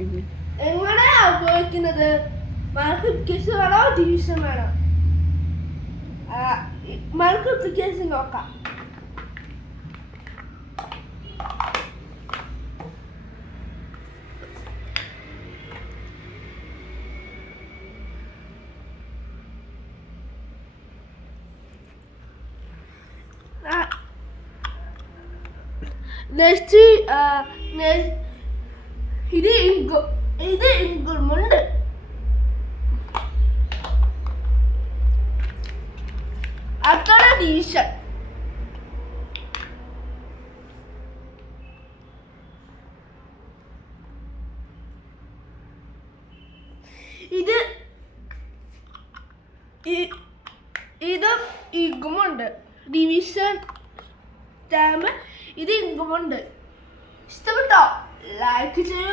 എങ്ങനെയാ ഉപയോഗിക്കുന്നത്? മൾട്ടിപ്ലിക്കേഷൻ വേണോ ഡിവിഷൻ വേണോ? മൾട്ടിപ്ലിക്കേഷൻ നോക്കാം. നെക്സ്റ്റ് ഇത് ഇൻക്രിമെന്റ്. അടുത്ത ഡിവിഷൻ. ഇത് ഇൻക്രിമെന്റ്. ഡിവിഷൻ ടേം ഇത് ഇൻക്രിമെന്റ്. ഇഷ്ടപ്പെട്ടോ? ലൈക്ക് ചെയ്യൂ.